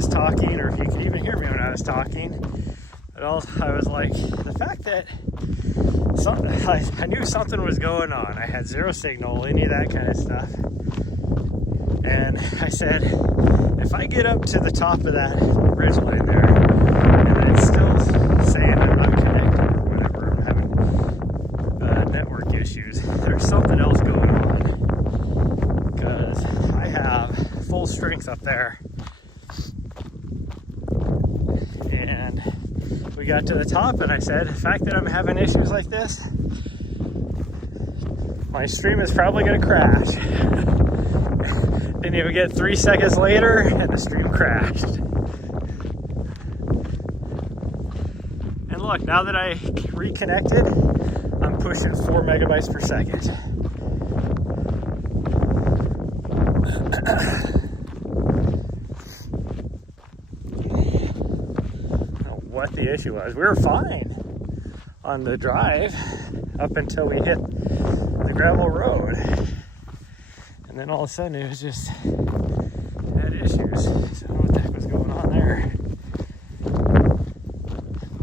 was talking, or if you could even hear me when I was talking. But I was like, the fact that I knew something was going on. I had zero signal, any of that kind of stuff. And I said, if I get up to the top of that ridge line there, and it's still saying I'm not connected or whatever, I'm having network issues, there's something else going on. Because I have full strength up there. And we got to the top, and I said, the fact that I'm having issues like this, my stream is probably going to crash. Didn't even get 3 seconds later, and the stream crashed. And look, now that I reconnected, I'm pushing 4 megabytes per second. What the issue was. We were fine on the drive up until we hit the gravel road. And then all of a sudden it was just had issues. So I don't know what the heck was going on there.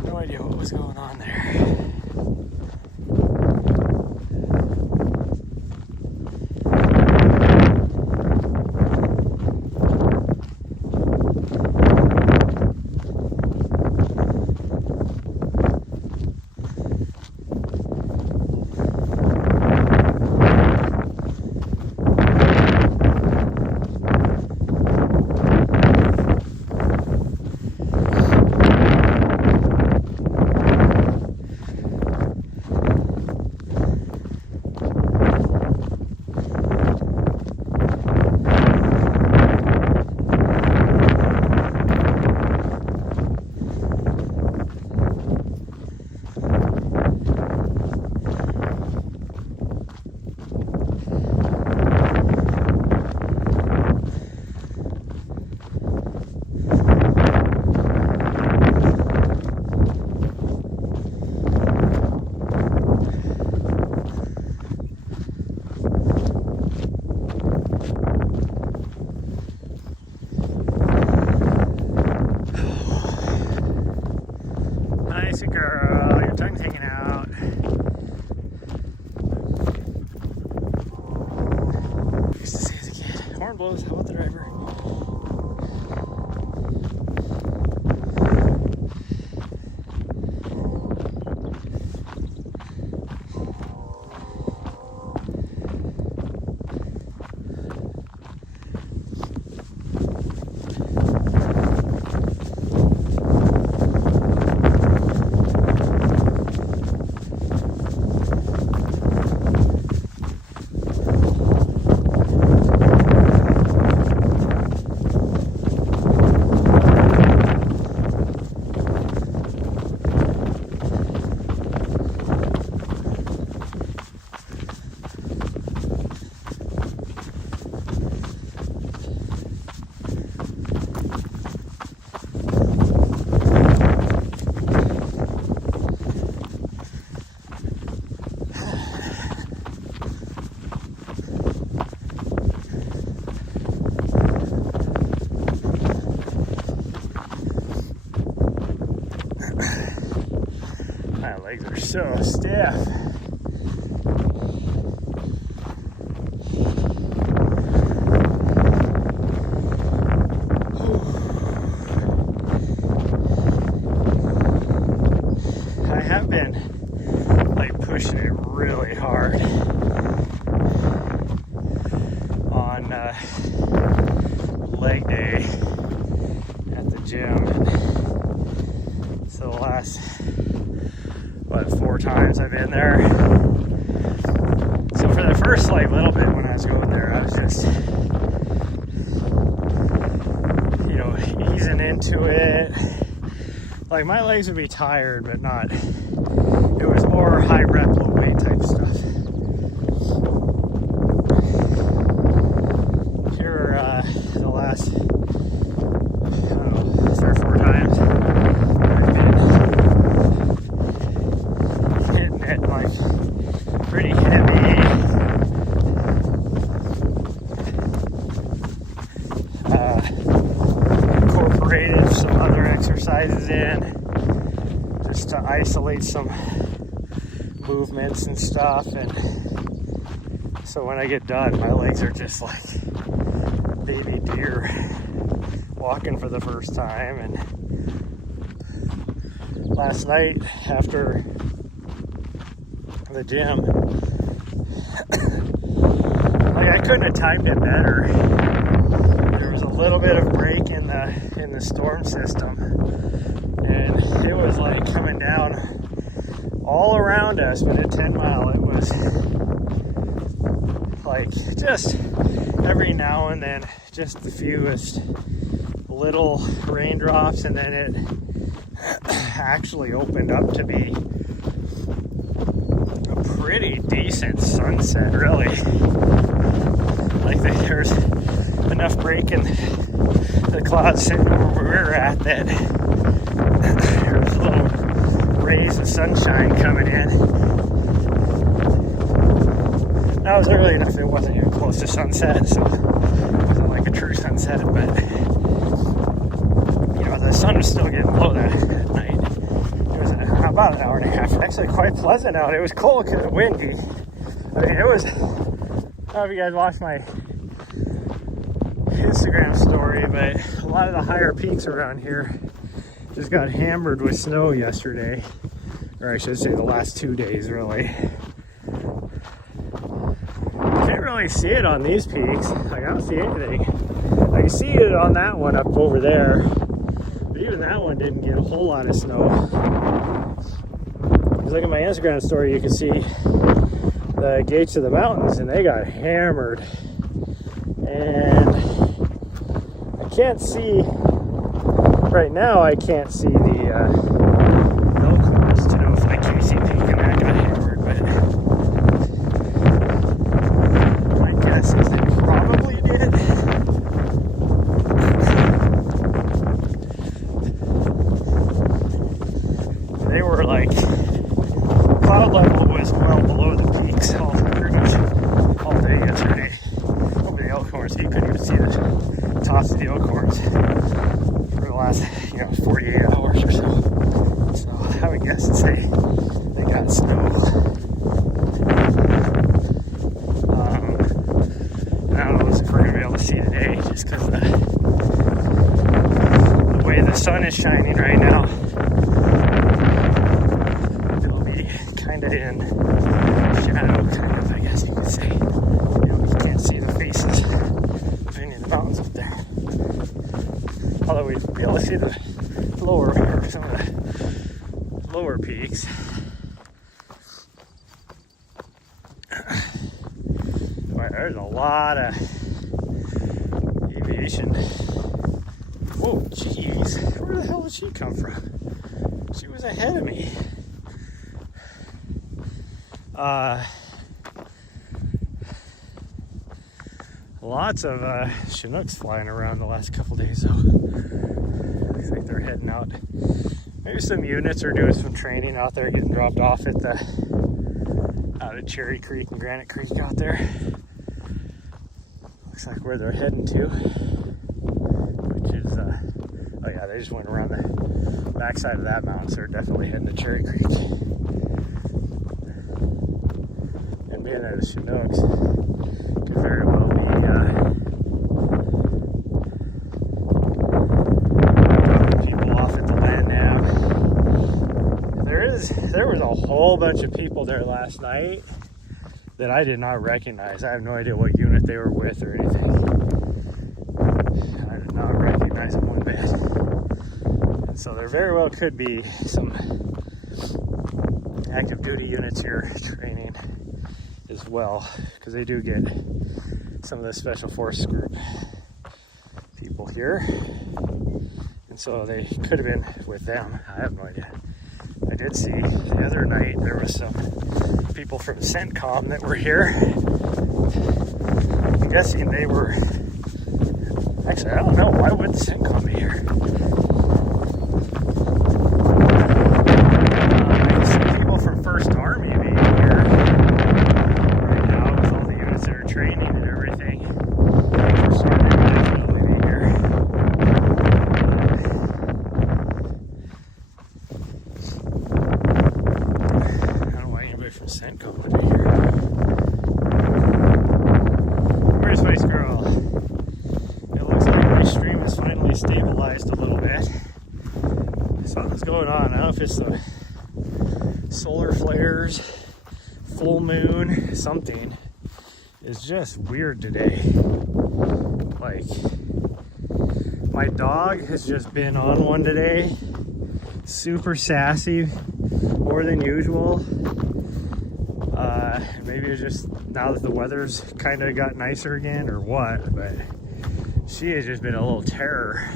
No idea what was going on there. Girl, your tongue's hanging out. I used to say as a kid, horn blows, how about the driver? My legs are so stiff. I have been like pushing it really hard on leg day at the gym. So the last 4 times I've been there. So for the first like little bit when I was going there, I was just, you know, easing into it. Like my legs would be tired, but not, it was more high rep, low weight type stuff. Here, the last, I don't know, 3 or 4 times, pretty heavy simulate some movements and stuff, and so when I get done, my legs are just like baby deer walking for the first time. And last night after the gym, like I couldn't have timed it better. There was a little bit of break in the storm system, and it was like coming down all around us. But at 10 Mile, it was like just every now and then just the fewest little raindrops, and then it actually opened up to be a pretty decent sunset, really. Like there's enough break in the clouds sitting over where we're at that there's little rays of sunshine coming in. That was early enough, it wasn't even close to sunset, so it wasn't like a true sunset, but you know, the sun was still getting low that night. It was about an hour and a half. Actually quite pleasant out. It was cold because it was windy. I mean, it was, I don't know if you guys watched my Instagram story, but a lot of the higher peaks around here just got hammered with snow yesterday, or I should say the last 2 days, really. Can't really see it on these peaks. Like, I don't see anything. I can see it on that one up over there, but even that one didn't get a whole lot of snow. Because look at my Instagram story, you can see the gates of the mountains, and they got hammered. And I can't see, right now I can't see the elk horns to know if my KC Peak and that got hammered, but my guess is they probably did. They were like, cloud level was well below the peaks pretty much all day yesterday. Over the elk horns, you couldn't even see the tops of the elk horns for the last, 48 hours or so. So I would guess they got snow. I don't know if we're gonna be able to see today, just because the way the sun is shining right now. It'll be kind of in shadow, kind of, I guess you could say. You can't see the faces of any of the mountains up there. Although we'd be able to see the lower, or some of the lower peaks. Boy, there's a lot of aviation. Whoa, jeez. Where the hell did she come from? She was ahead of me. Lots of Chinooks flying around the last couple days, though. Looks like they're heading out. Maybe some units are doing some training out there, getting dropped off at out at Cherry Creek and Granite Creek out there. Looks like where they're heading to, which is oh yeah, they just went around the backside of that mountain, so they're definitely heading to Cherry Creek. And being that the Chinooks could very well be people off at the land nav. There was a whole bunch of people there last night that I did not recognize. I have no idea what unit they were with or anything. I did not recognize them one bit. And so there very well could be some active duty units here training as well, because they do get some of the special forces group people here, and so they could have been with them. I have no idea. I did see the other night there was some people from CENTCOM that were here. I'm guessing they were, actually I don't know, why would the CENTCOM be here? I see people from First Army being here right now with all the units that are training and everything. First Army might actually be here. if it's the solar flares, full moon, something is just weird today. Like, my dog has just been on one today, super sassy, more than usual. Maybe it's just now that the weather's kind of got nicer again or what, but she has just been a little terror.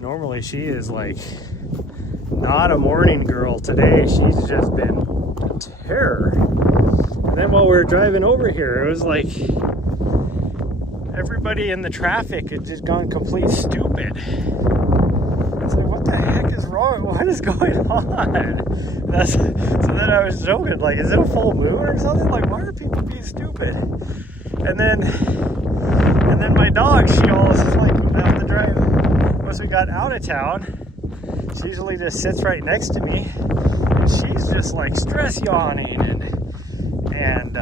Normally she is like not a morning girl. Today she's just been a terror. And then while we were driving over here, it was like everybody in the traffic had just gone complete stupid. I was like, what the heck is wrong? What is going on? So then I was joking, like, is it a full moon or something? Like, why are people being stupid? And then my dog, she always like down the drive. Once we got out of town, she usually just sits right next to me, and she's just like stress yawning and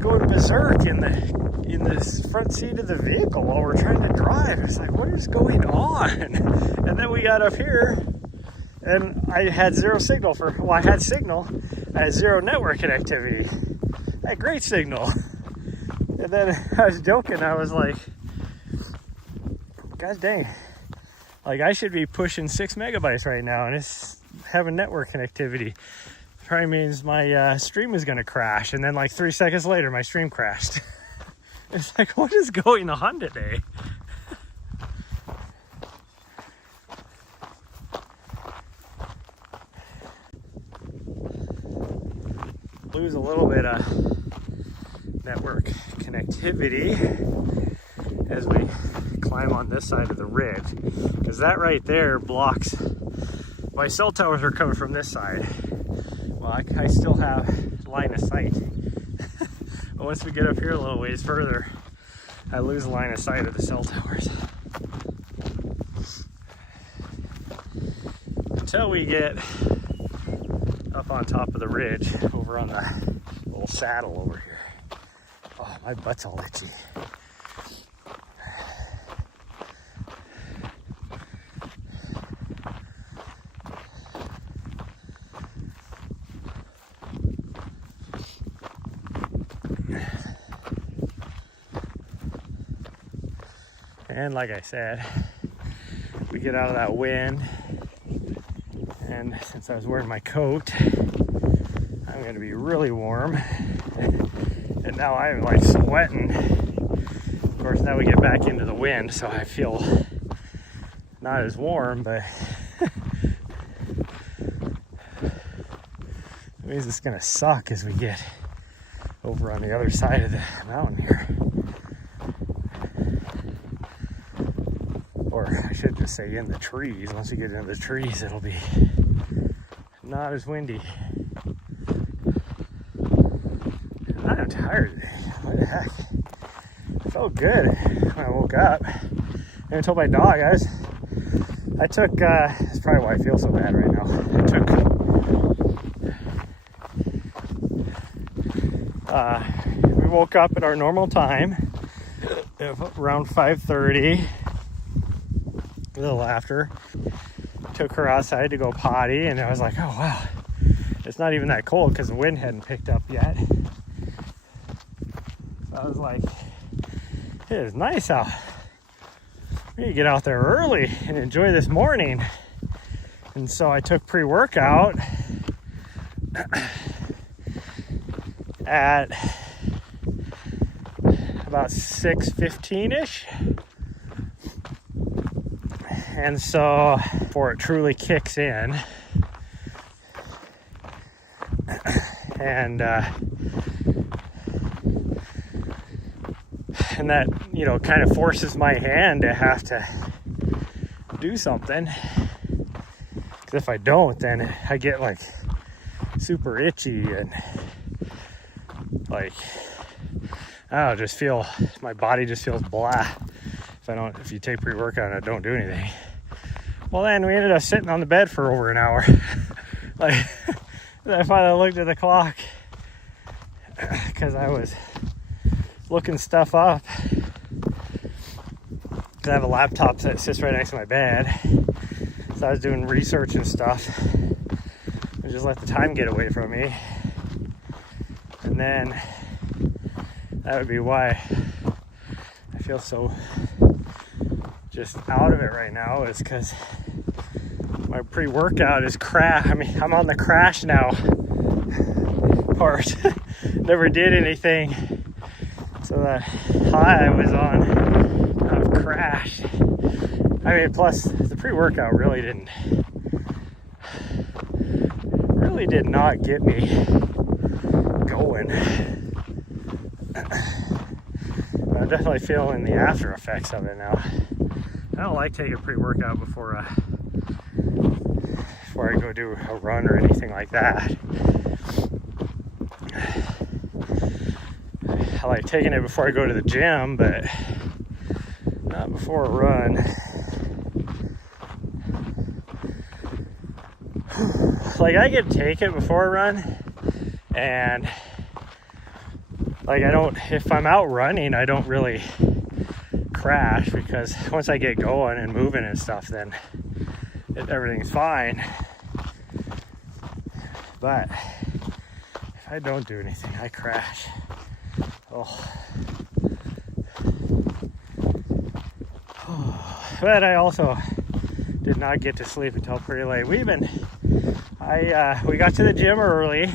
going berserk in the front seat of the vehicle while we're trying to drive. It's like, what is going on? And then we got up here, and I had zero signal I had signal. I had zero network connectivity. I had great signal. And then I was joking. I was like, God dang. Like, I should be pushing 6 megabytes right now, and it's having network connectivity. Probably means my stream is going to crash. And then like 3 seconds later, my stream crashed. It's like, what is going on today? Lose a little bit of network connectivity as we climb on this side of the ridge, because that right there blocks. My cell towers are coming from this side. Well, I still have line of sight. But once we get up here a little ways further, I lose line of sight of the cell towers. Until we get up on top of the ridge, over on the little saddle over here. Oh, my butt's all itchy. And like I said, we get out of that wind, and since I was wearing my coat, I'm going to be really warm. And now I'm like sweating. Of course, now we get back into the wind, so I feel not as warm, but it means it's going to suck as we get over on the other side of the mountain here. Or I should just say in the trees. Once you get into the trees, it'll be not as windy. I'm tired today. What the heck? I felt good when I woke up. And I told my dog I took, that's probably why I feel so bad right now. We woke up at our normal time, around 5:30. A little after, took her outside to go potty, and I was like, oh wow, it's not even that cold because the wind hadn't picked up yet. So I was like, it is nice out. We need to get out there early and enjoy this morning. And so I took pre-workout at about 6:15-ish. And so before it truly kicks in, and that, you know, kind of forces my hand to have to do something, because if I don't, then I get like super itchy and like, I don't know, just feel, my body just feels blah if you take pre-workout and I don't do anything. Well, then we ended up sitting on the bed for over an hour. Like, I finally looked at the clock because I was looking stuff up. Because I have a laptop that sits right next to my bed. So I was doing research and stuff. I just let the time get away from me. And then that would be why I feel so just out of it right now, is because my pre-workout is I'm on the crash now part. Never did anything. So that high I was on, I've crashed. Plus the pre-workout really did not get me going. I'm definitely feeling the after effects of it now. I don't like taking pre-workout before I go do a run or anything like that. I like taking it before I go to the gym, but not before a run. Like, I can take it before a run, and like if I'm out running, I don't really crash, because once I get going and moving and stuff, then everything's fine. But if I don't do anything, I crash. But I also did not get to sleep until pretty late. We got to the gym early,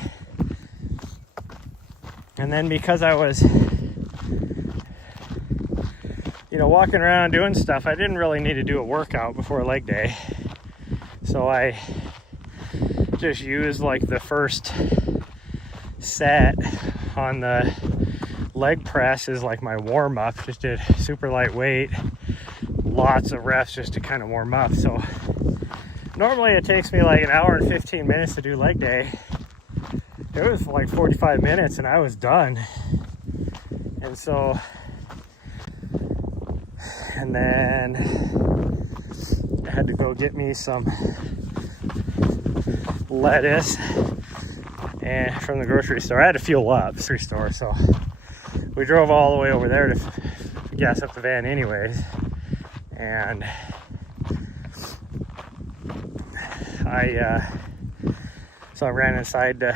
and then because I was walking around doing stuff, I didn't really need to do a workout before leg day. So I just used like the first set on the leg press is like my warm up. Just did super lightweight, lots of reps just to kind of warm up. So normally it takes me like an hour and 15 minutes to do leg day. It was like 45 minutes and I was done. And then I had to go get me some lettuce and from the grocery store. I had to fuel up grocery store, so we drove all the way over there to gas up the van anyways. And I ran inside to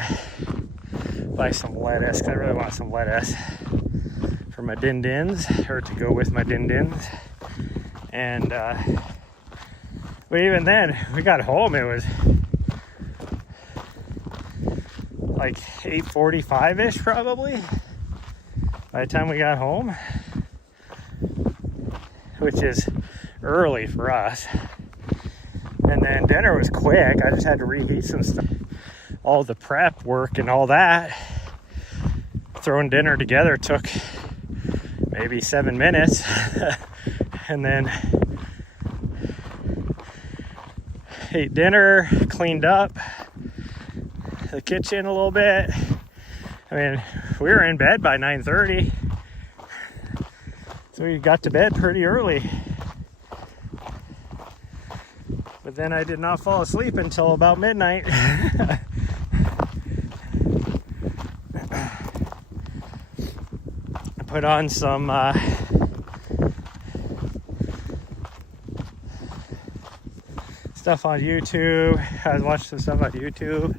buy some lettuce, because I really want some lettuce for my din-dins, or to go with my din-dins. And but even then, we got home, it was like 8:45-ish probably by the time we got home, which is early for us. And then dinner was quick. I just had to reheat some stuff. All the prep work and all that, throwing dinner together took maybe 7 minutes. And then ate dinner, cleaned up the kitchen a little bit. I mean, we were in bed by 9:30, so we got to bed pretty early. But then I did not fall asleep until about midnight. I put on some stuff on YouTube. I was watching some stuff on YouTube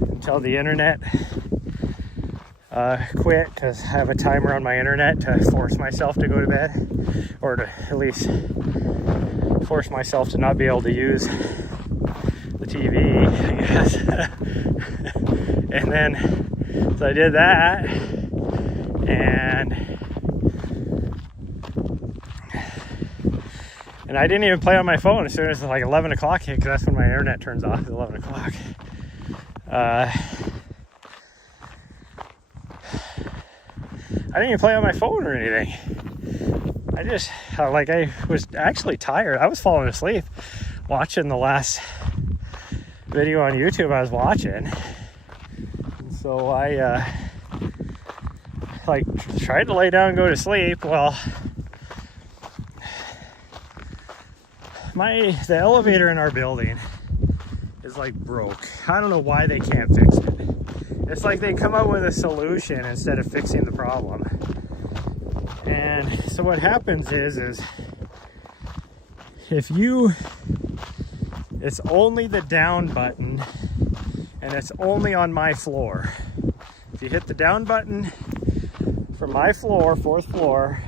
until the internet quit, because I have a timer on my internet to force myself to go to bed, or to at least force myself to not be able to use the TV, I guess. And then so I did that, and I didn't even play on my phone as soon as like 11 o'clock hit, because that's when my internet turns off at 11 o'clock. I didn't even play on my phone or anything. I just, I was actually tired. I was falling asleep watching the last video on YouTube I was watching. And so I, tried to lay down and go to sleep. Well, the elevator in our building is like broke. I don't know why they can't fix it. It's like they come up with a solution instead of fixing the problem. And so what happens is if you It's only the down button, and it's only on my floor. If you hit the down button from my floor, 4th floor,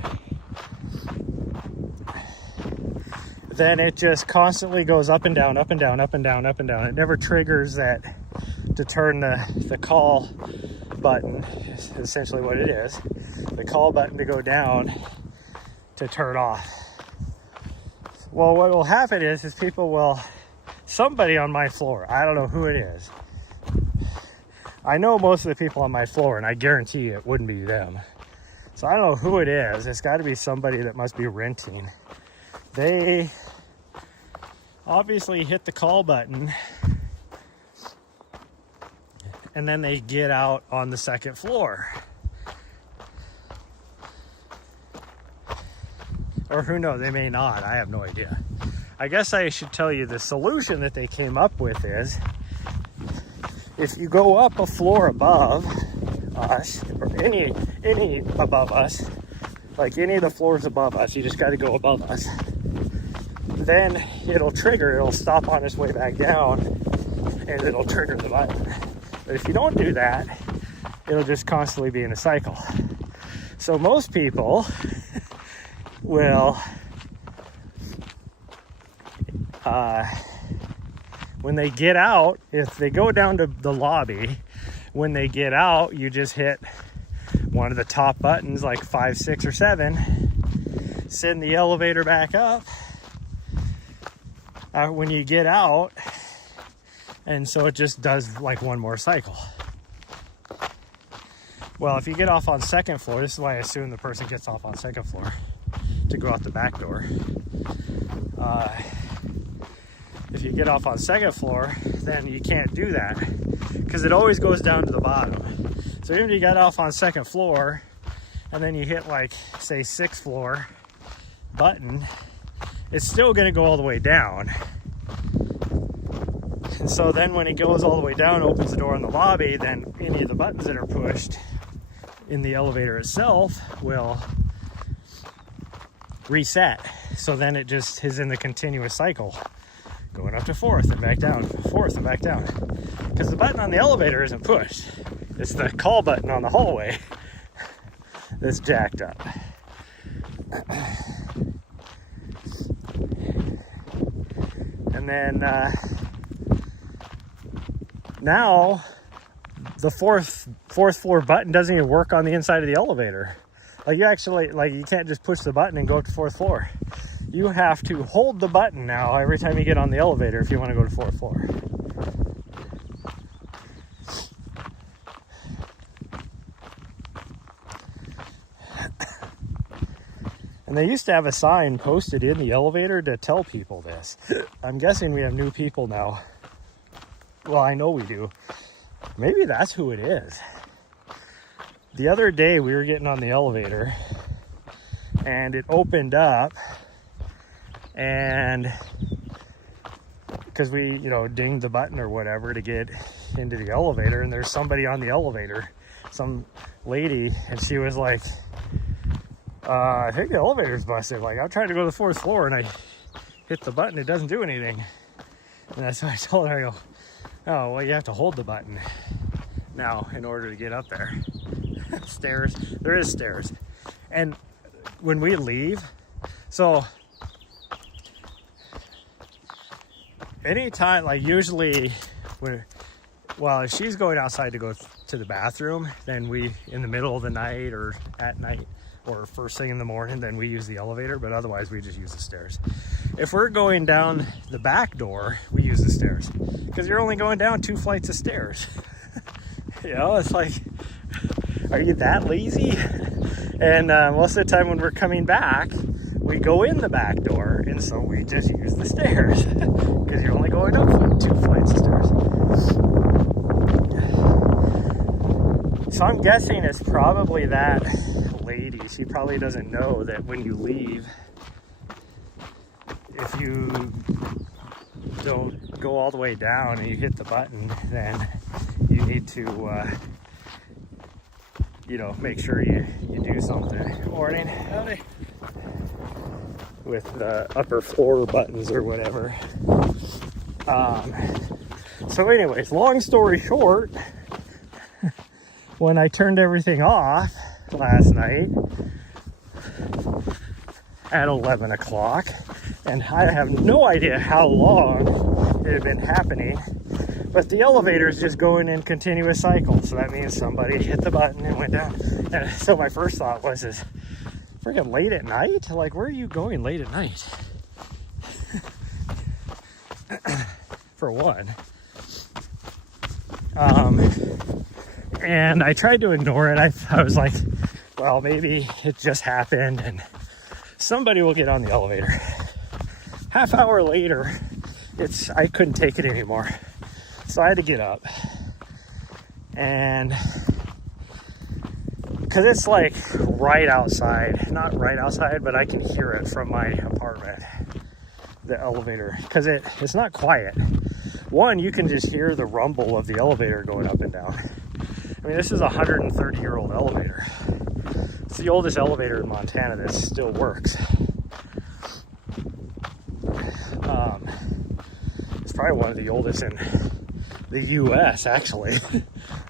then it just constantly goes up and down, up and down, up and down, up and down. It never triggers that to turn the call button, is essentially what it is. The call button to go down to turn off. Well, what will happen is somebody on my floor, I don't know who it is. I know most of the people on my floor, and I guarantee it wouldn't be them. So I don't know who it is. It's got to be somebody that must be renting. They obviously hit the call button, and then they get out on the 2nd floor. Or who knows, they may not. I have no idea. I guess I should tell you the solution that they came up with is, if you go up a floor above us, or any above us, like any of the floors above us, you just got to go above us, then it'll stop on its way back down, and it'll trigger the button. But if you don't do that, it'll just constantly be in a cycle. So most people will, when they get out, if they go down to the lobby, when they get out, you just hit one of the top buttons, like 5, 6, or 7, send the elevator back up when you get out, and so it just does like one more cycle. Well, if you get off on 2nd floor, this is why I assume the person gets off on 2nd floor to go out the back door. If you get off on 2nd floor, then you can't do that because it always goes down to the bottom. So even if you got off on 2nd floor and then you hit, like, say 6th floor button, it's still going to go all the way down. And so then when it goes all the way down, opens the door in the lobby, then any of the buttons that are pushed in the elevator itself will reset. So then it just is in the continuous cycle, going up to 4th and back down, 4th and back down. Because the button on the elevator isn't pushed. It's the call button on the hallway that's jacked up. And then now the fourth floor button doesn't even work on the inside of the elevator. Like, you actually, like, you can't just push the button and go up to 4th floor. You have to hold the button now every time you get on the elevator if you want to go to 4th floor. And they used to have a sign posted in the elevator to tell people this. I'm guessing we have new people now. Well, I know we do. Maybe that's who it is. The other day we were getting on the elevator and it opened up, and because we, dinged the button or whatever to get into the elevator, and there's somebody on the elevator, some lady, and she was like, I think the elevator's busted. Like, I'm trying to go to the 4th floor and I hit the button, it doesn't do anything. And that's what I told her. I go, oh, well, you have to hold the button now in order to get up there. Stairs, there is stairs. And when we leave, so anytime, like, usually if she's going outside to go to the bathroom, then we, in the middle of the night or at night or first thing in the morning, then we use the elevator, but otherwise we just use the stairs. If we're going down the back door, we use the stairs because you're only going down 2 flights of stairs. It's like, are you that lazy? And most of the time when we're coming back, we go in the back door, and so we just use the stairs because you're only going up 2 flights of stairs. So I'm guessing it's probably that lady. She probably doesn't know that when you leave, if you don't go all the way down and you hit the button, then you need to make sure you do something. Morning. Howdy. With the upper floor buttons or whatever. So anyways, long story short, when I turned everything off last night at 11 o'clock, and I have no idea how long it had been happening, but the elevator is just going in continuous cycles. So that means somebody hit the button and went down. And so my first thought was, is freaking late at night? Like, where are you going late at night? For one. And I tried to ignore it. I was like, well, maybe it just happened and somebody will get on the elevator. Half hour later, I couldn't take it anymore. So I had to get up. And because it's like right outside, not right outside, but I can hear it from my apartment, the elevator, because it's not quiet. One, you can just hear the rumble of the elevator going up and down. I mean, this is a 130-year-old elevator. It's the oldest elevator in Montana that still works. It's probably one of the oldest in the U.S., actually.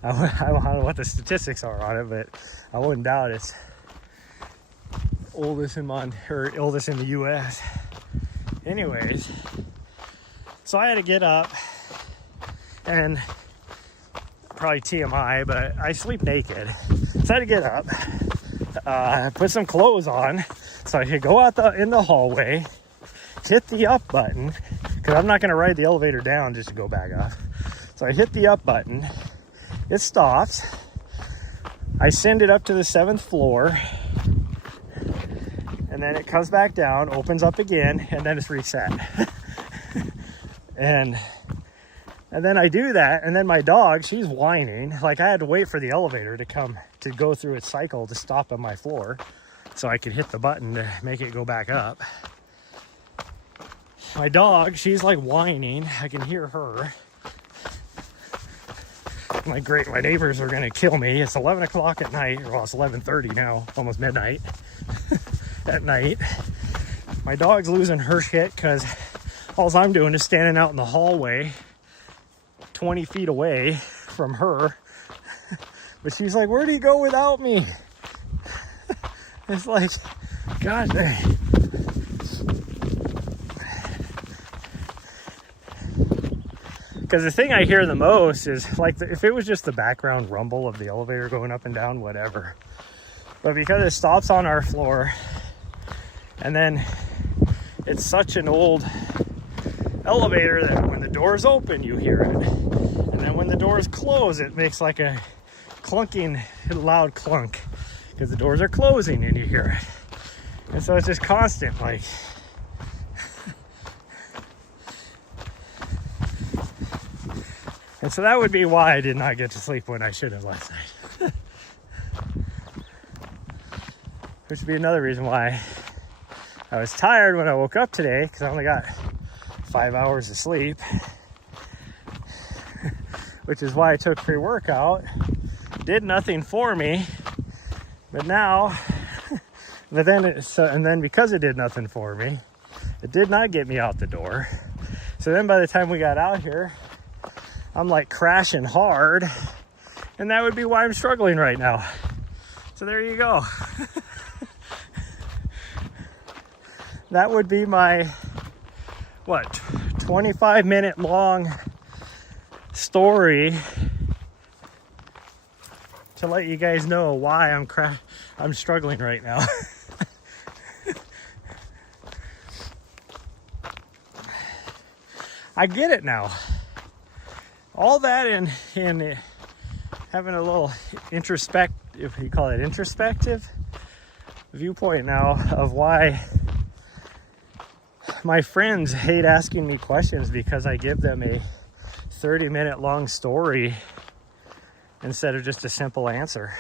I don't know what the statistics are on it, but I wouldn't doubt it's oldest in oldest in the U.S. Anyways, so I had to get up, and probably TMI, but I sleep naked. So I had to get up, put some clothes on, so I could go out in the hallway, hit the up button, because I'm not going to ride the elevator down just to go back up. So I hit the up button, it stops, I send it up to the 7th floor, and then it comes back down, opens up again, and then it's reset. and then I do that, and then my dog, she's whining. Like, I had to wait for the elevator to go through its cycle to stop on my floor so I could hit the button to make it go back up. My dog, she's like whining. I can hear her. My neighbors are gonna kill me. It's 11 o'clock at night. Well, it's 11:30 now, almost midnight at night. My dog's losing her shit because all I'm doing is standing out in the hallway 20 feet away from her. But she's like, where do you go without me? It's like, God dang. Because the thing I hear the most is, like, if it was just the background rumble of the elevator going up and down, whatever. But because it stops on our floor, and then it's such an old elevator that when the doors open, you hear it. And then when the doors close, it makes like a clunking, loud clunk. Because the doors are closing and you hear it. And so it's just constant, like... And so that would be why I did not get to sleep when I should have last night. Which would be another reason why I was tired when I woke up today, because I only got 5 hours of sleep. Which is why I took pre-workout. Did nothing for me. But now, and then because it did nothing for me, it did not get me out the door. So then by the time we got out here, I'm like crashing hard, and that would be why I'm struggling right now. So there you go. That would be my, 25-minute long story to let you guys know why I'm struggling right now. I get it now. All that in having a little if you call it introspective viewpoint now of why my friends hate asking me questions, because I give them a 30-minute long story instead of just a simple answer.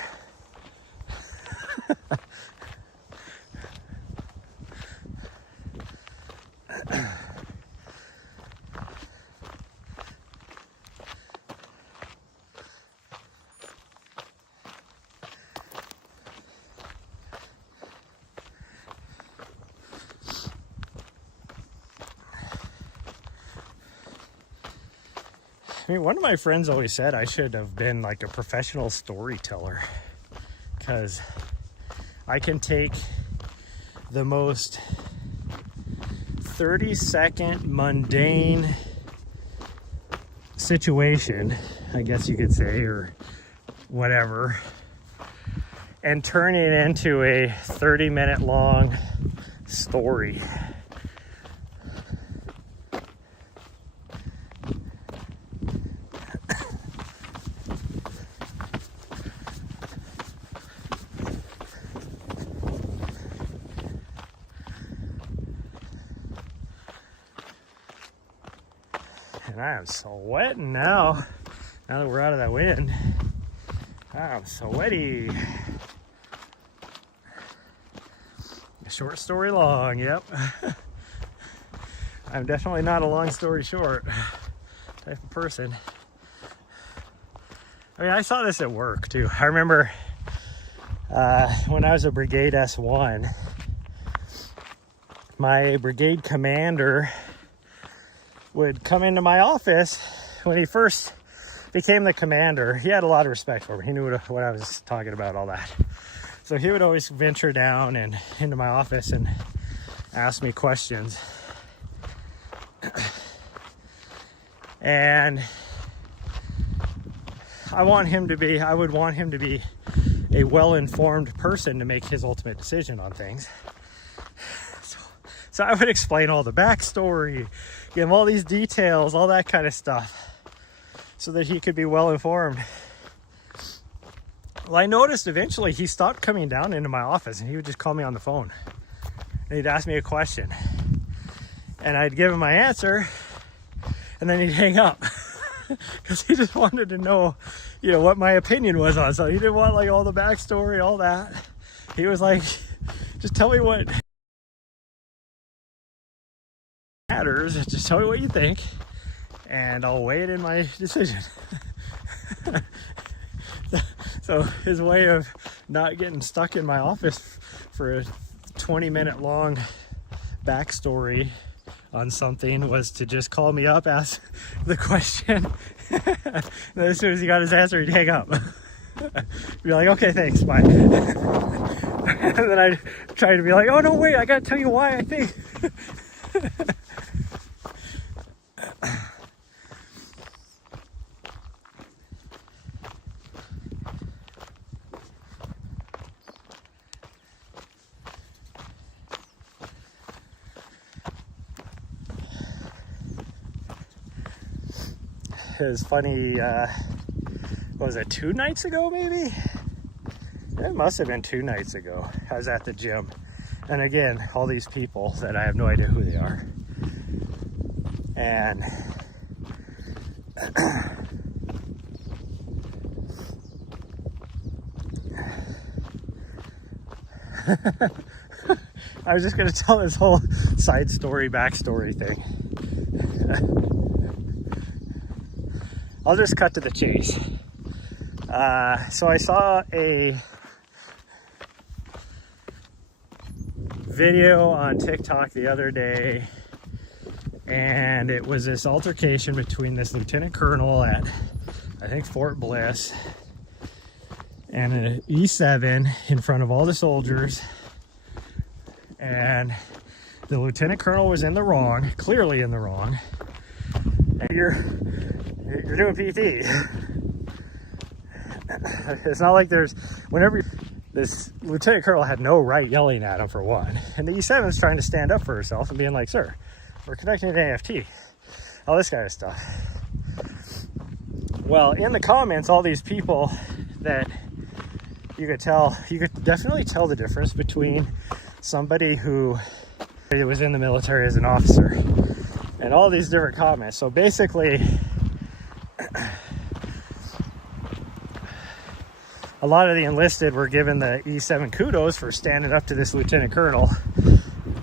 I mean, one of my friends always said I should have been like a professional storyteller, because I can take the most 30-second mundane situation, I guess you could say, or whatever, and turn it into a 30-minute long story. And I am sweating now that we're out of that wind. I'm sweaty. Short story long, yep. I'm definitely not a long story short type of person. I mean, I saw this at work too. I remember when I was a brigade S1, my brigade commander would come into my office when he first became the commander. He had a lot of respect for me. He knew what I was talking about, all that. So he would always venture down and into my office and ask me questions. And I would want him to be a well-informed person to make his ultimate decision on things. So I would explain all the backstory, give him all these details, all that kind of stuff, so that he could be well informed. Well, I noticed eventually he stopped coming down into my office, and he would just call me on the phone. And he'd ask me a question, and I'd give him my answer, and then he'd hang up. Because he just wanted to know, what my opinion was on. So he didn't want like all the backstory, all that. He was like, just tell me what matters, just tell me what you think, and I'll weigh it in my decision. So his way of not getting stuck in my office for a 20-minute long backstory on something was to just call me up, ask the question, and as soon as he got his answer, he'd hang up. Be like, okay, thanks, bye. And then I'd try to be like, oh no, wait, I gotta tell you why I think. It was funny, what was it, 2 nights ago maybe? It must have been 2 nights ago. I was at the gym, and again, all these people that I have no idea who they are. And I was just going to tell this whole side story, backstory thing. I'll just cut to the chase. So I saw a video on TikTok the other day, and it was this altercation between this lieutenant colonel at, I think, Fort Bliss, and an E7 in front of all the soldiers. And the lieutenant colonel was in the wrong, clearly in the wrong. And you're doing PT. It's not like this lieutenant colonel had no right yelling at him, for one. And the E7 was trying to stand up for herself and being like, sir, we're conducting an AFT. All this kind of stuff. Well, in the comments, all these people that you could definitely tell the difference between somebody who was in the military as an officer and all these different comments. So basically, a lot of the enlisted were giving the E7 kudos for standing up to this lieutenant colonel.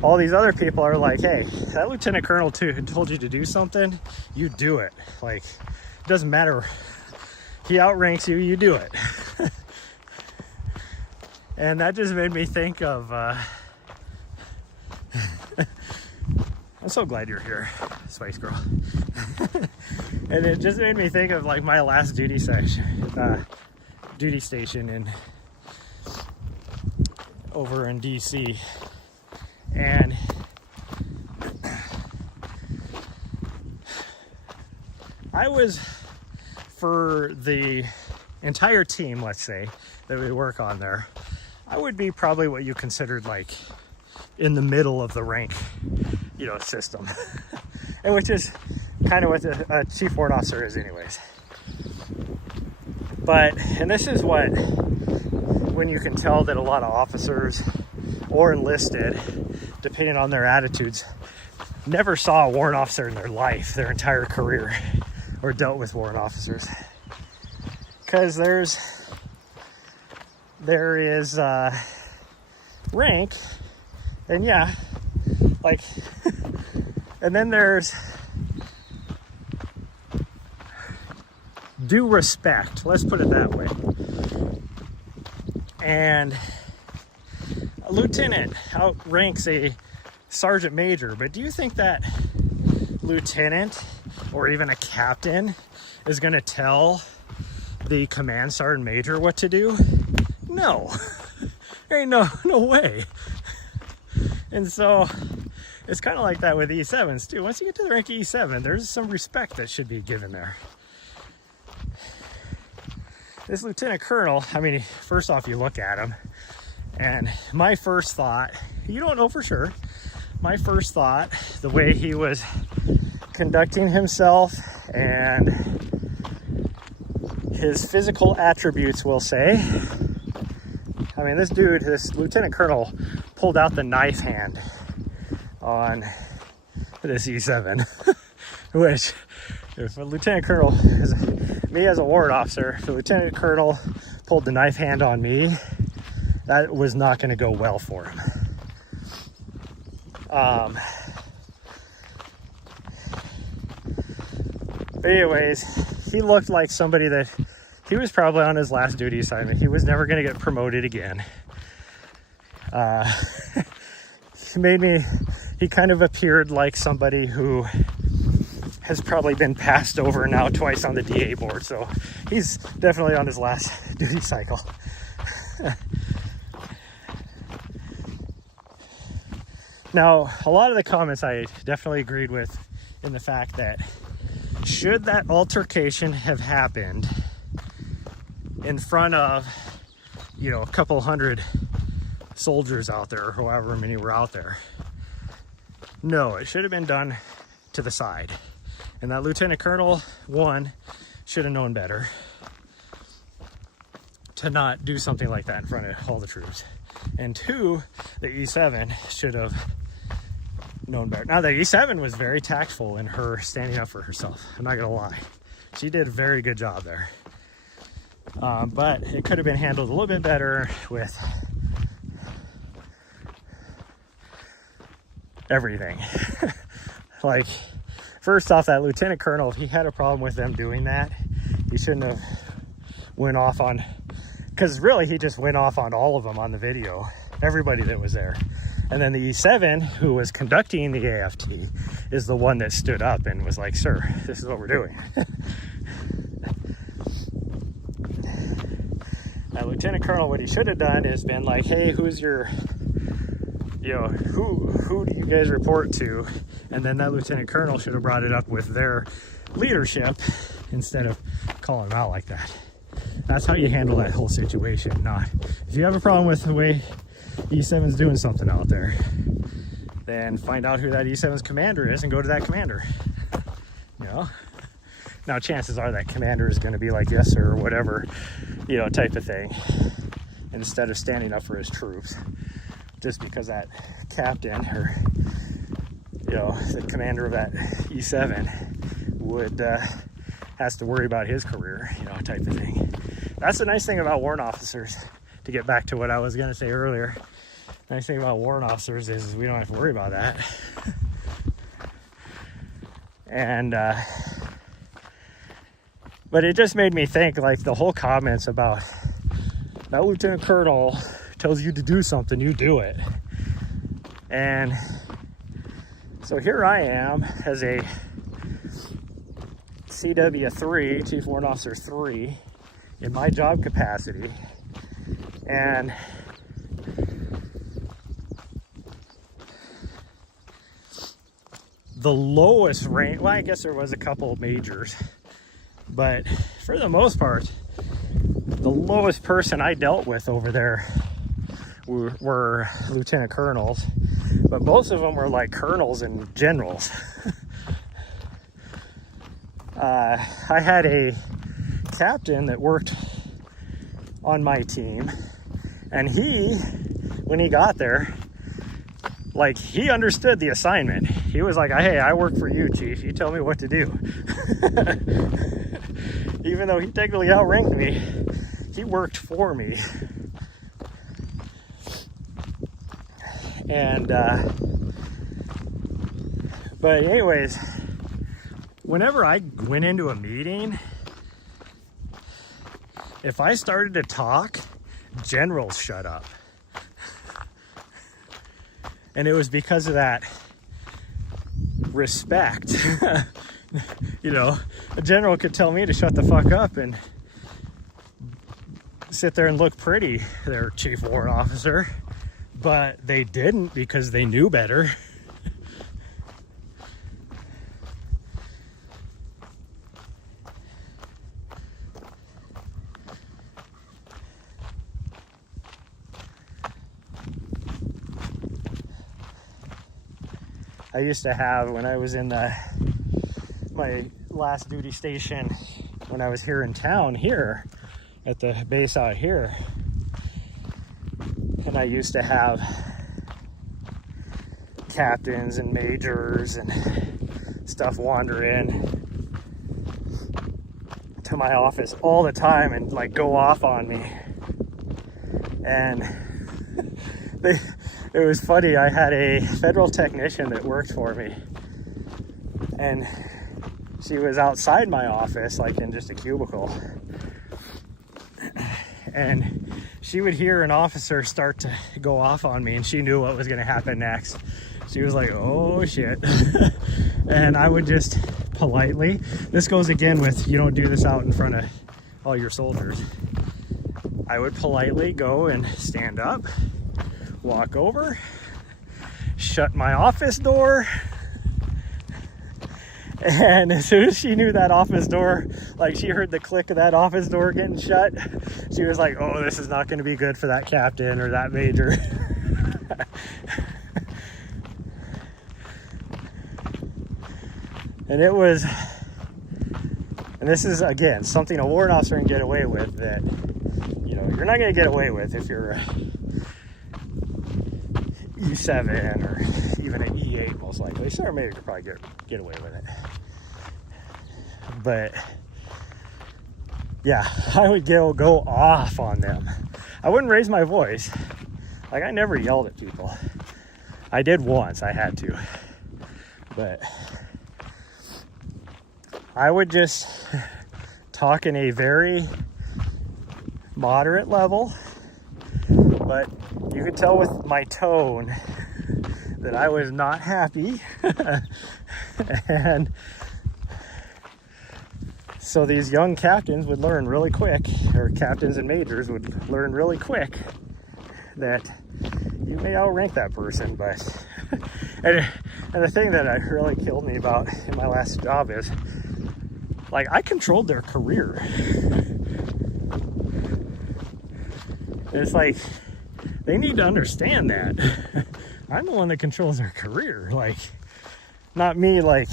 All these other people are like, hey, that lieutenant colonel told you to do something, you do it. Like, it doesn't matter. He outranks you, you do it. And that just made me think of I'm so glad you're here, Spice Girl. And it just made me think of like my last duty station over in DC. And I was, for the entire team, let's say, that we work on there, I would be probably what you considered like in the middle of the rank, you know, system. And which is kind of what a chief warrant officer is anyways. But, and this is what, when you can tell that a lot of officers or enlisted, depending on their attitudes, never saw a warrant officer in their life, their entire career, or dealt with warrant officers. Because there is rank, and yeah, like, and then there's due respect, let's put it that way. And a lieutenant outranks a sergeant major, but do you think that lieutenant or even a captain is going to tell the command sergeant major what to do? No. There ain't no way. And so it's kind of like that with E7s too. Once you get to the rank of E7, there's some respect that should be given there. This lieutenant colonel, I mean, first off, you look at him, and my first thought, you don't know for sure, my first thought, the way he was conducting himself and his physical attributes, will say, I mean, this dude, this lieutenant colonel, pulled out the knife hand on this E7, which, if a lieutenant colonel, me as a warrant officer, if a lieutenant colonel pulled the knife hand on me, that was not going to go well for him. But anyways, he looked like somebody that he was probably on his last duty assignment. He was never going to get promoted again. He kind of appeared like somebody who has probably been passed over now twice on the DA board. So he's definitely on his last duty cycle. Now, a lot of the comments I definitely agreed with in the fact that should that altercation have happened in front of, you know, a couple hundred soldiers out there, or however many were out there, no, it should have been done to the side. And that Lieutenant Colonel, one, should have known better to not do something like that in front of all the troops. And two, the E7 should have known better. Now, the E7 was very tactful in her standing up for herself. I'm not gonna lie. She did a very good job there. But it could have been handled a little bit better with everything. Like, first off, that Lieutenant Colonel, if he had a problem with them doing that, he shouldn't have went off on, because really he just went off on all of them on the video, everybody that was there. And then the E7, who was conducting the AFT, is the one that stood up and was like, sir, this is what we're doing. Now, Lieutenant Colonel, what he should have done is been like, hey, who's your, you know, who do you guys report to? And then that Lieutenant Colonel should have brought it up with their leadership instead of calling them out like that. That's how you handle that whole situation. Not, if you have a problem with the way E7's doing something out there, then find out who that E7's commander is and go to that commander. You know? Now, chances are that commander is going to be like, yes, sir, or whatever, you know, type of thing, instead of standing up for his troops. Just because that captain, or, you know, the commander of that E7 would, has to worry about his career, you know, type of thing. That's the nice thing about warrant officers, to get back to what I was going to say earlier. The nice thing about warrant officers is we don't have to worry about that. And, but it just made me think, like, the whole comments about that Lieutenant Colonel tells you to do something, you do it. And So here I am as a CW3, Chief Warrant Officer 3, in my job capacity, and the lowest rank, well, I guess there was a couple of majors, but for the most part, the lowest person I dealt with over there were lieutenant colonels, but most of them were like colonels and generals. I had a captain that worked on my team, and he, when he got there, like, he understood the assignment. He was like, hey, I work for you, Chief. You tell me what to do. Even though he technically outranked me, he worked for me. And, but anyways, whenever I went into a meeting, if I started to talk, generals shut up. And it was because of that respect. You know, a general could tell me to shut the fuck up and sit there and look pretty, their chief warrant officer, but they didn't because they knew better. I used to have, when I was in my last duty station, when I was here in town, here at the base out here, and I used to have captains and majors and stuff wander in to my office all the time and like go off on me. And it was funny, I had a federal technician that worked for me, and she was outside my office, like in just a cubicle, and she would hear an officer start to go off on me, and she knew what was going to happen next. She was like, oh shit. And I would just politely, this goes again with, you don't do this out in front of all your soldiers, I would politely go and stand up, walk over, shut my office door, and as soon as she knew that office door, like she heard the click of that office door getting shut, she was like, oh, this is not going to be good for that captain or that major. And it was, and this is again something a warrant officer can get away with that, you know, you're not going to get away with if you're E7 or even an E8, most likely. Sergeant Major could probably get away with it. But yeah, I would go off on them. I wouldn't raise my voice. Like, I never yelled at people. I did once, I had to. But I would just talk in a very moderate level, but you could tell with my tone that I was not happy. And so these young captains would learn really quick, or captains and majors would learn really quick, that you may outrank that person, but and the thing that really killed me about in my last job is, like, I controlled their career. It's like, they need to understand that. I'm the one that controls their career. Like, not me, like,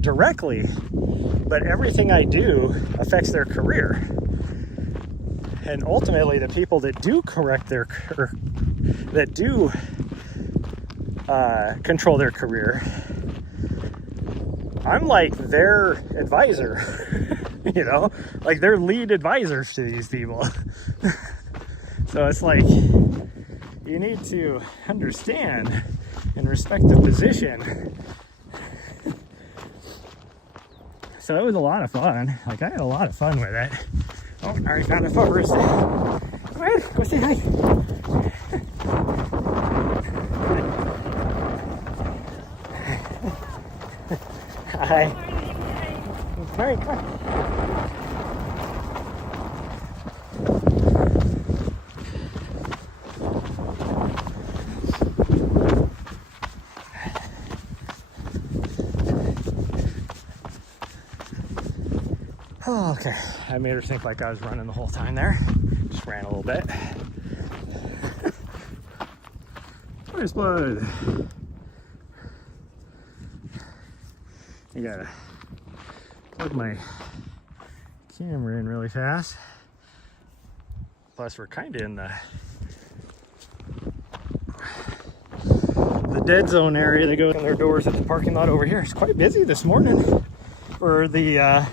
directly, but everything I do affects their career. And ultimately, the people that do control their career, I'm like their advisor, you know, like they're lead advisors to these people. So it's like, you need to understand and respect the position. So it was a lot of fun. Like, I had a lot of fun with it. Oh, I already found the puppers. Come on, go say hi. Hi. Hi. Come on. Oh, okay, I made her think like I was running the whole time there. Just ran a little bit. Where's blood? I gotta plug my camera in really fast. Plus, we're kind of in the dead zone area. They go in their doors at the parking lot over here. It's quite busy this morning for the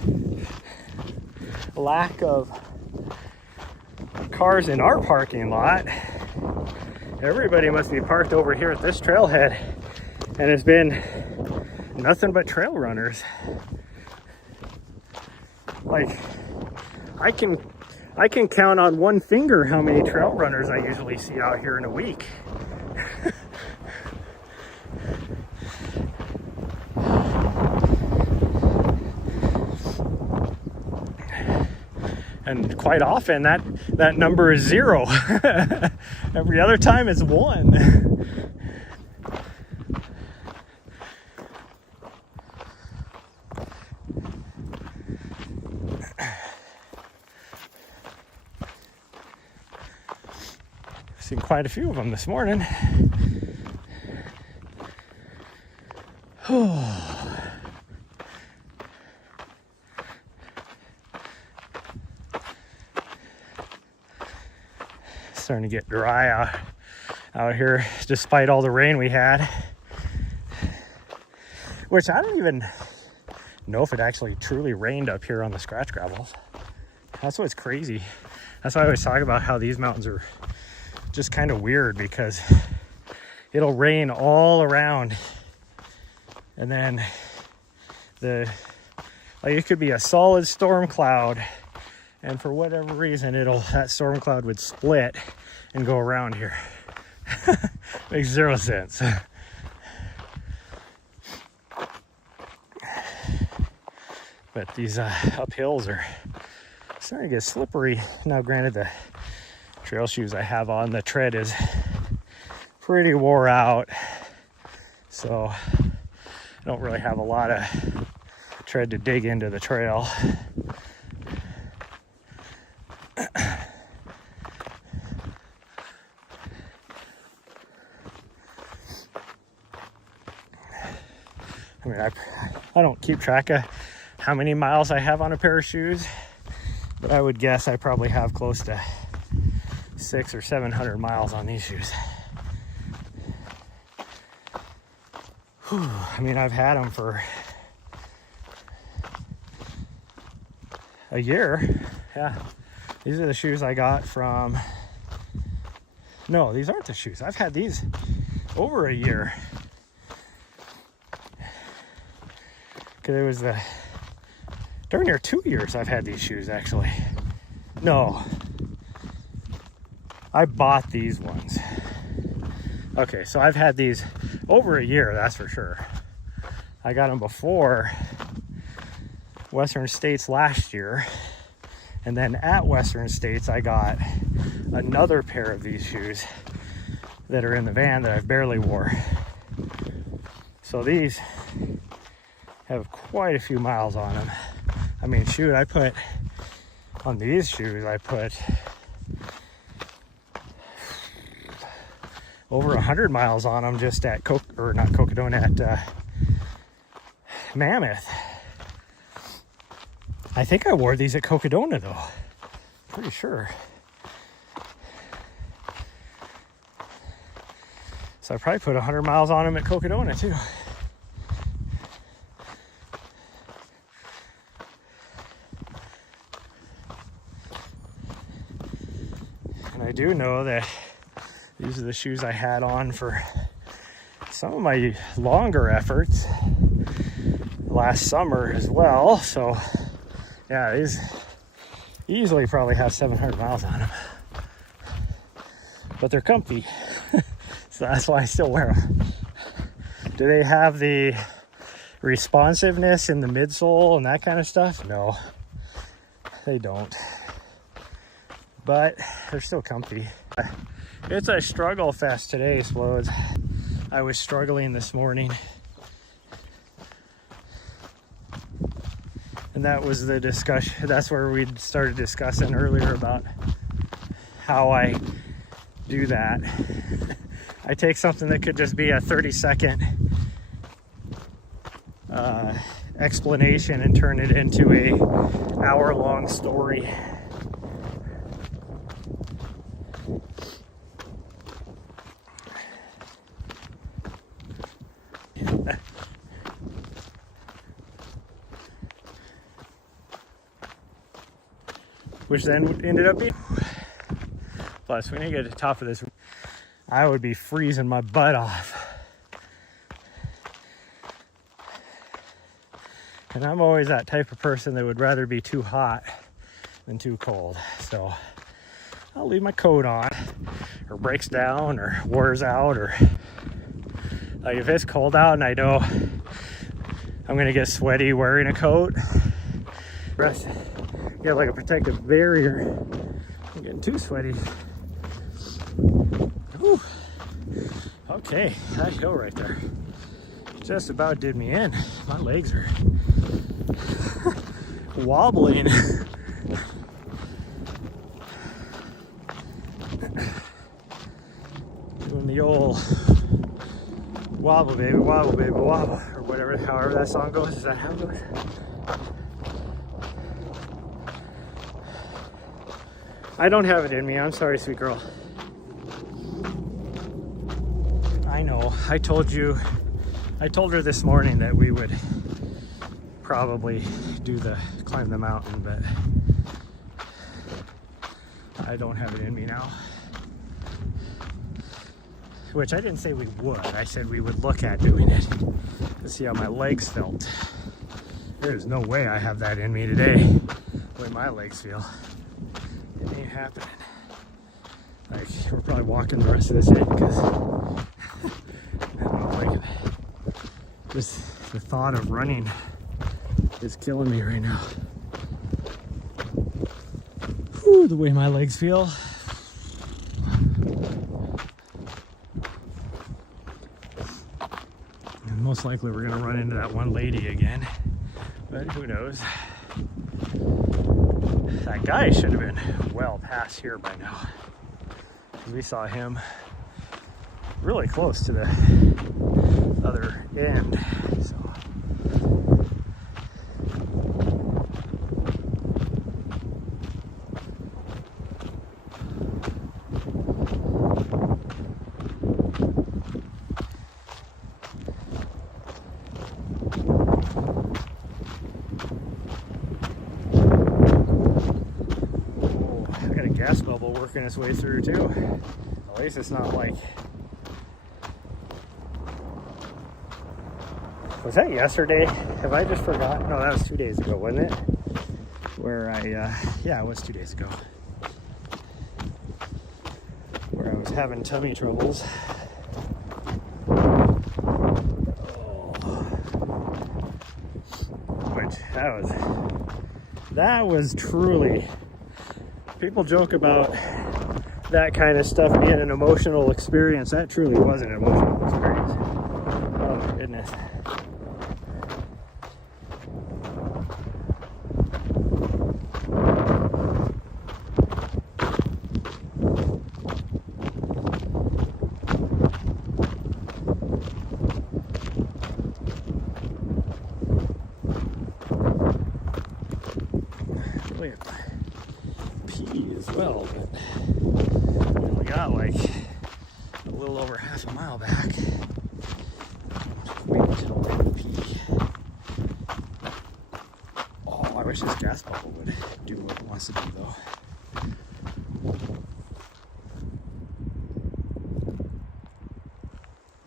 lack of cars in our parking lot. Everybody must be parked over here at this trailhead, and it's been nothing but trail runners. Like, I can count on one finger how many trail runners I usually see out here in a week. And quite often that number is 0. Every other time it's 1. I've seen quite a few of them this morning. Starting to get dry out here despite all the rain we had, which I don't even know if it actually truly rained up here on the scratch gravels. That's what's crazy. That's why I always talk about how these mountains are just kind of weird, because it'll rain all around, and then it could be a solid storm cloud, and for whatever reason that storm cloud would split and go around here. Makes 0 sense. But these uphills are starting to get slippery. Now granted, the trail shoes I have on, the tread is pretty wore out, so I don't really have a lot of tread to dig into the trail. I mean, I don't keep track of how many miles I have on a pair of shoes, but I would guess I probably have close to 600 or 700 miles on these shoes. Whew. I mean, I've had them for a year. Yeah, these are the shoes I got from... No, these aren't the shoes. I've had these over a year. Because it was darn near 2 years I've had these shoes, actually. No, I bought these ones. Okay, so I've had these over a year, that's for sure. I got them before Western States last year, and then at Western States I got another pair of these shoes that are in the van that I've barely wore. So these have quite a few miles on them. I mean, shoot, I put on these shoes, I put over 100 miles on them just at Mammoth. I think I wore these at Cocodona though. Pretty sure. So I probably put 100 miles on them at Cocodona too. And I do know that these are the shoes I had on for some of my longer efforts last summer as well. So yeah, these easily probably have 700 miles on them, but they're comfy. So that's why I still wear them. Do they have the responsiveness in the midsole and that kind of stuff, no, they don't. But they're still comfy. It's a struggle fest today, Splodes. I was struggling this morning. And that was the discussion. That's where we started discussing earlier about how I do that. I take something that could just be a 30-second explanation and turn it into a hour-long story. Which then ended up being, plus when you get to the top of this, I would be freezing my butt off. And I'm always that type of person that would rather be too hot than too cold. So I'll leave my coat on, or breaks down, or wears out, or like if it's cold out and I know I'm gonna get sweaty wearing a coat, rest. You have like a protective barrier. I'm getting too sweaty. Whew. Okay, that hill right there just about did me in. My legs are wobbling. Doing the old wobble baby, wobble, or whatever, however that song goes. Is that how it goes? I don't have it in me. I'm sorry, sweet girl. I know. I told her this morning that we would probably climb the mountain, but I don't have it in me now. Which I didn't say we would. I said we would look at doing it to see how my legs felt. There's no way I have that in me today, the way my legs feel. It ain't happening. Like, we're probably walking the rest of this day because I don't know, like, just the thought of running is killing me right now. Whew, the way my legs feel. And most likely we're gonna run into that one lady again, but who knows? That guy should have been well past here by now. We saw him really close to the other end. So. Gas bubble working its way through too. At least it's not like, was that yesterday? Have I just forgotten? No, that was 2 days ago, wasn't it? Where yeah, it was 2 days ago. Where I was having tummy troubles. Which, that was truly, people joke about that kind of stuff being an emotional experience. That truly was an emotional experience. Oh my goodness. Really pee as well, but we only got like a little over half a mile back. Wait until we pee. Oh, I wish this gas bubble would do what it wants to do though.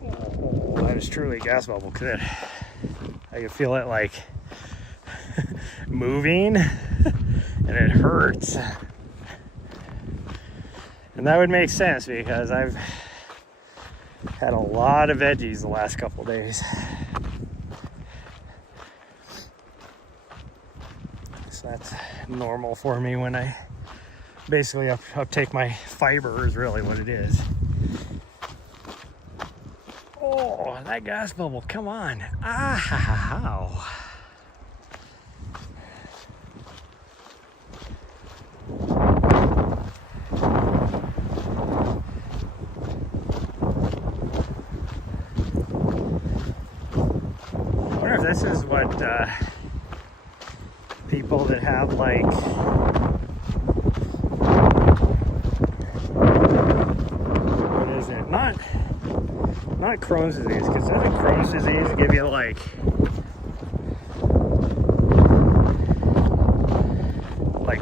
Oh, that is truly a gas bubble. Good. I can feel it like moving and it hurts. And that would make sense because I've had a lot of veggies the last couple days. That's normal for me when I basically uptake my fiber is really what it is. Oh, that gas bubble, come on. Ah, ha, ha, how. I wonder if this is what people that have like what is it? Not Crohn's disease, because doesn't Crohn's disease give you like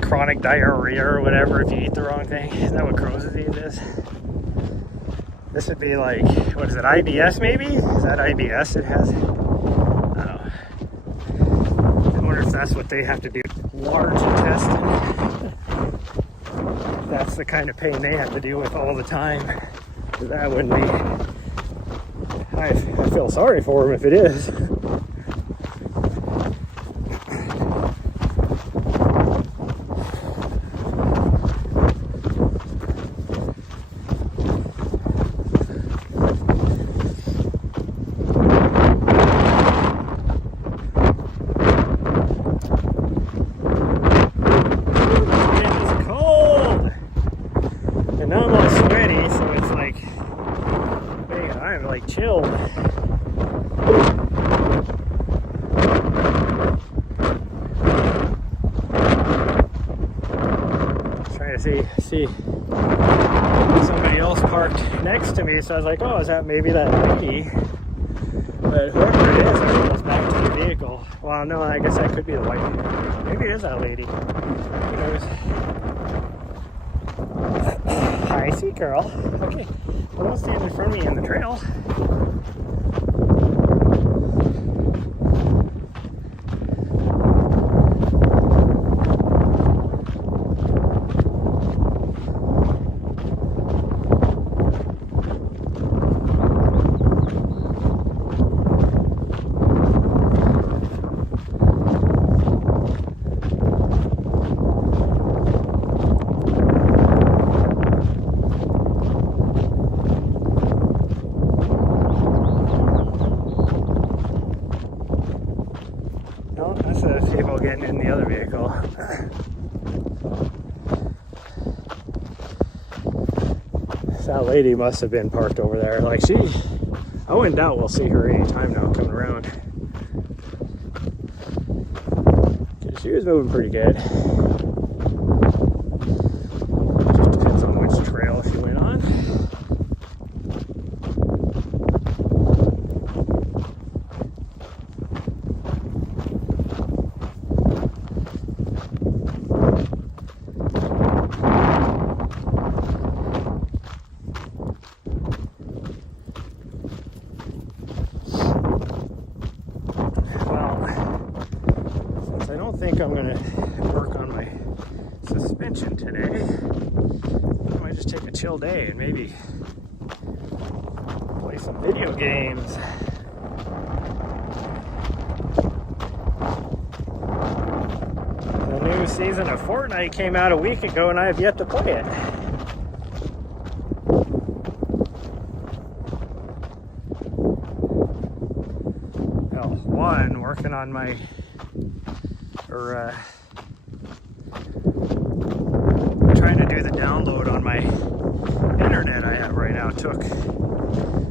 chronic diarrhea or whatever if you eat the wrong thing? Is that what Crohn's disease is? This would be like, what is it, IBS maybe? Is that IBS it has? I don't know. I wonder if that's what they have to do. Large intestine. That's the kind of pain they have to deal with all the time. That wouldn't be. I feel sorry for them if it is. Chilled. Trying to see somebody else parked next to me, so I was like, oh, is that maybe that lady? But whoever it is, I'm almost back to the vehicle. Well, no, I guess that could be the white lady. Maybe it is that lady. Who knows? Hi, see girl. Okay, well, don't stand in front of me in the trail. People getting in the other vehicle. That lady must have been parked over there. Like I wouldn't doubt we'll see her anytime now coming around. She was moving pretty good. Just depends on which trail she went on. I think I'm going to work on my suspension today. I might just take a chill day and maybe play some video games. The new season of Fortnite came out a week ago and I have yet to play it. Well, one, working on my trying to do the download on my internet I have right now. It took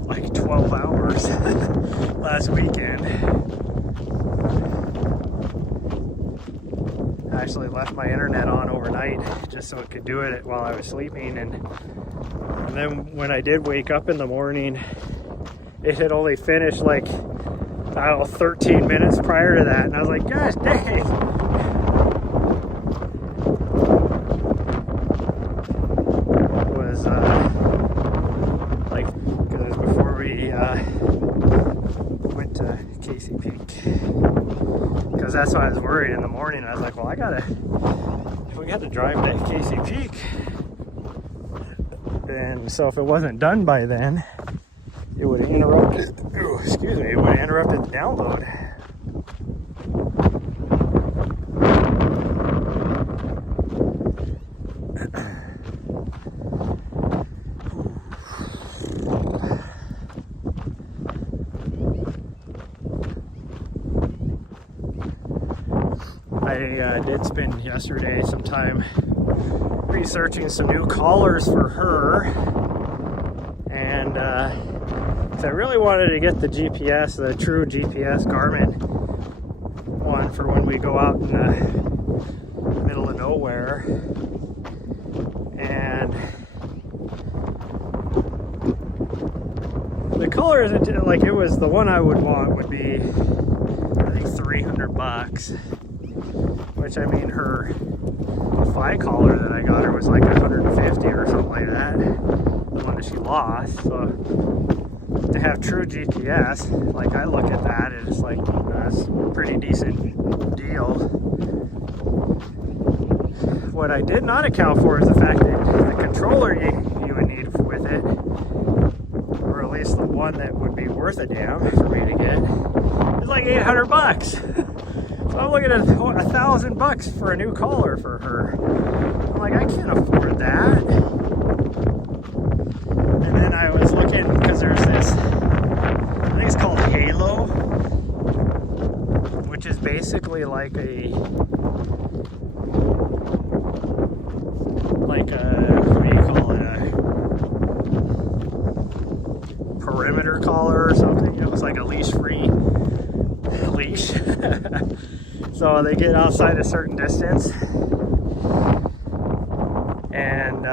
like 12 hours last weekend. I actually left my internet on overnight just so it could do it while I was sleeping, and then when I did wake up in the morning, it had only finished like 13 minutes prior to that, and I was like, gosh dang. Went to Casey Peak, because that's why I was worried in the morning. I was like, well, if we got to drive to Casey Peak, and so if it wasn't done by then, it would have interrupted, it would have interrupted the download. I did spend yesterday some time researching some new collars for her, and so I really wanted to get the GPS, the true GPS Garmin one for when we go out in the middle of nowhere. And the color isn't like it was. The one I would want would be, I think, $300, which, I mean, her Fi collar that I got her was like 150 or something like that, the one that she lost. So to have true GPS, like, I look at that and it's like, that's a pretty decent deal. What I did not account for is the fact that the controller you would need with it, or at least the one that would be worth a damn for me to get, is like $800. So I'm looking at $1,000 for a new collar for her. I'm like, I can't afford that. And then I was looking, because there's this, I think it's called Halo, which is basically like a what do you call it, a perimeter collar or something. It was like a leash-free leash. So they get outside a certain distance, and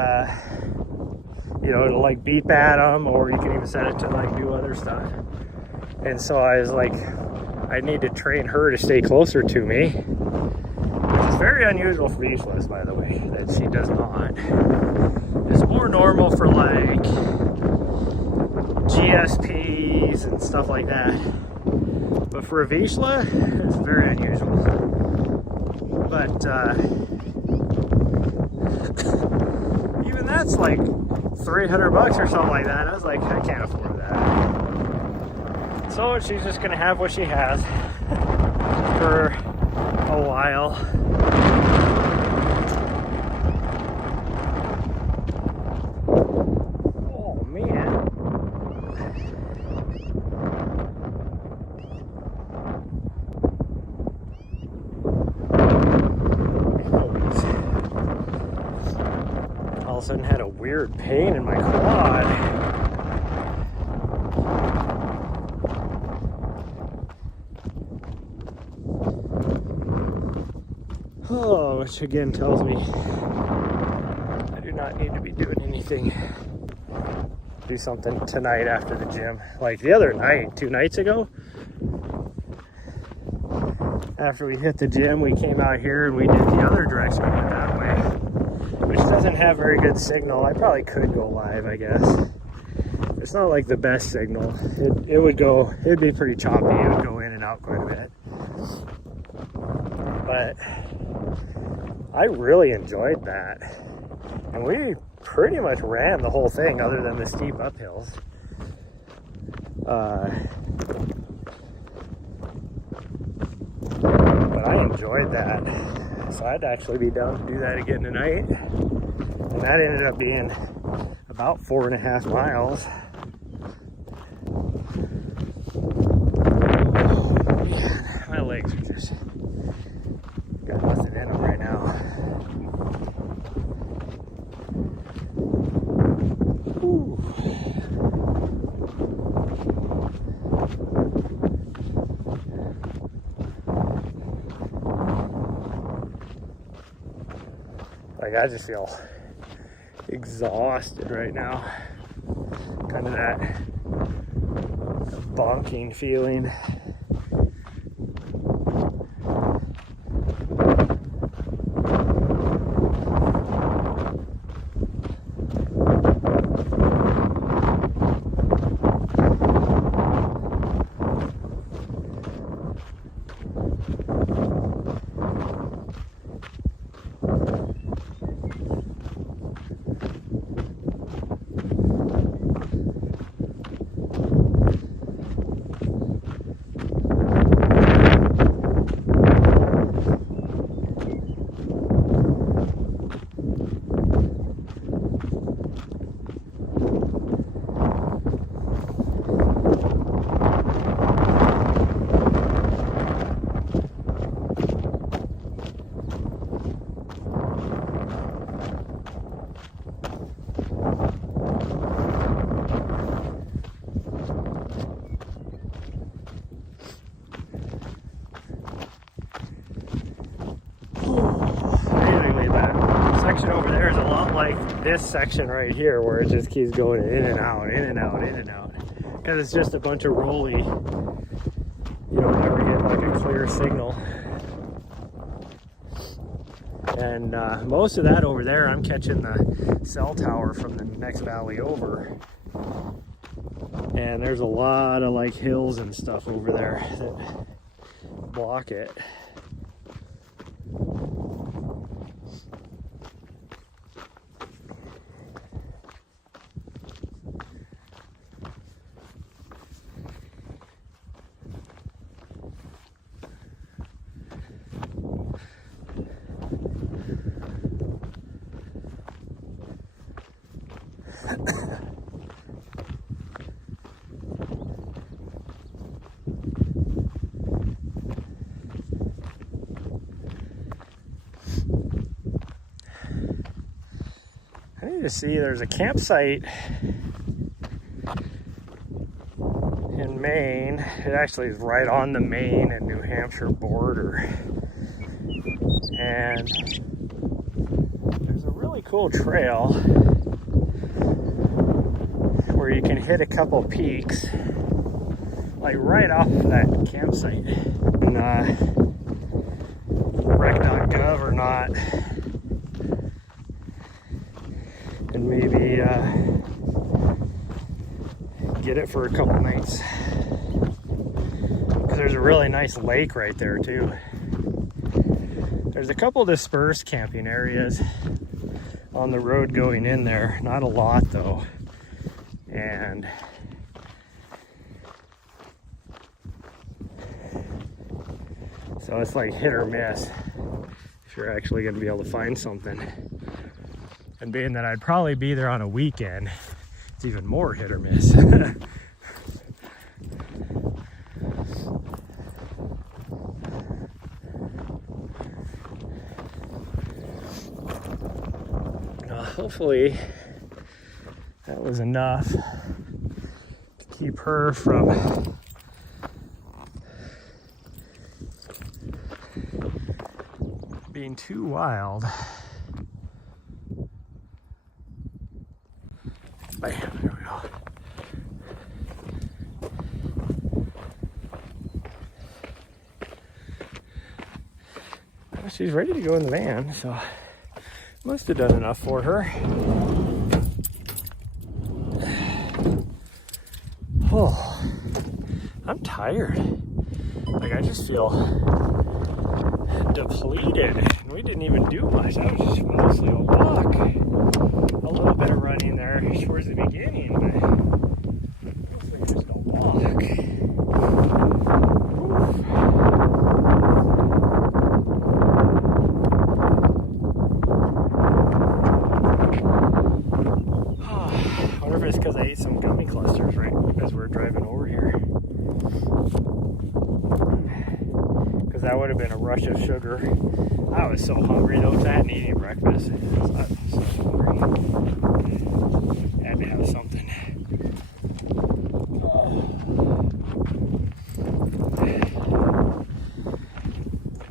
you know, it'll like beep at them, or you can even set it to like do other stuff. And so I was like, I need to train her to stay closer to me, which is very unusual for beachless, by the way, that she does not. It's more normal for like GSPs and stuff like that, but for a Vizsla, it's very unusual. But even that's like $300 or something like that. I was like, I can't afford that. So she's just gonna have what she has for a while. Oh man. All of a sudden had a weird pain in my quad. Oh, which again tells me I do not need to be doing anything. Do something tonight after the gym. Like the other night, 2 nights ago, after we hit the gym, we came out here and we did the other direction, we went that way, which doesn't have very good signal. I probably could go live, I guess. It's not like the best signal. It'd be pretty choppy. It would go in and out quite a bit. But I really enjoyed that. And we pretty much ran the whole thing other than the steep uphills. But I enjoyed that. So I'd actually be down to do that again tonight. And that ended up being about 4.5 miles. Oh man, my legs are just got nothing in them right now. Ooh. Like, I just feel exhausted right now. Kind of that bonking feeling. this section right here where it just keeps going in and out, in and out, in and out. Because it's just a bunch of rolly. You don't ever get like a clear signal. And most of that over there, I'm catching the cell tower from the next valley over. And there's a lot of like hills and stuff over there that block it. I need to see, there's a campsite in Maine. It actually is right on the Maine and New Hampshire border. And there's a really cool trail where you can hit a couple peaks, like right off of that campsite. And rec.gov or not. And maybe get it for a couple nights, because there's a really nice lake right there too. There's a couple dispersed camping areas on the road going in there, not a lot though, and so it's like hit or miss if you're actually going to be able to find something. And being that I'd probably be there on a weekend, it's even more hit or miss. Hopefully that was enough to keep her from being too wild. Bam, there we go. Well, she's ready to go in the van, so must have done enough for her. Oh, I'm tired. Like, I just feel depleted. We didn't even do much. I was just mostly a walk. A little bit of running there towards the beginning, but mostly just a walk. I wonder if it's because I ate some gummy clusters right as we're driving over here. Because that would have been a rush of sugar. I was so hungry though, because I hadn't eaten breakfast. I was so hungry. Had to have something.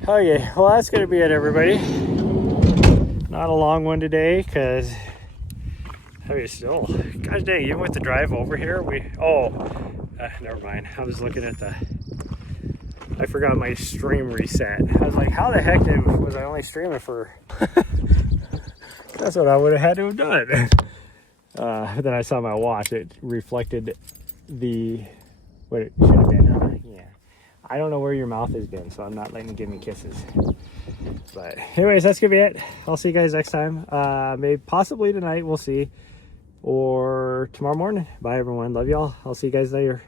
Okay, well that's going to be it, everybody. Not a long one today, because I mean, still, gosh dang, even with the drive over here, never mind. I was looking at I forgot my stream reset. I was like, how the heck was I only streaming for? That's what I would have had to have done. But then I saw my watch. It reflected what it should have been. Yeah. I don't know where your mouth has been, so I'm not letting you give me kisses. But anyways, that's going to be it. I'll see you guys next time. Maybe possibly tonight, we'll see. Or tomorrow morning. Bye, everyone. Love y'all. I'll see you guys later.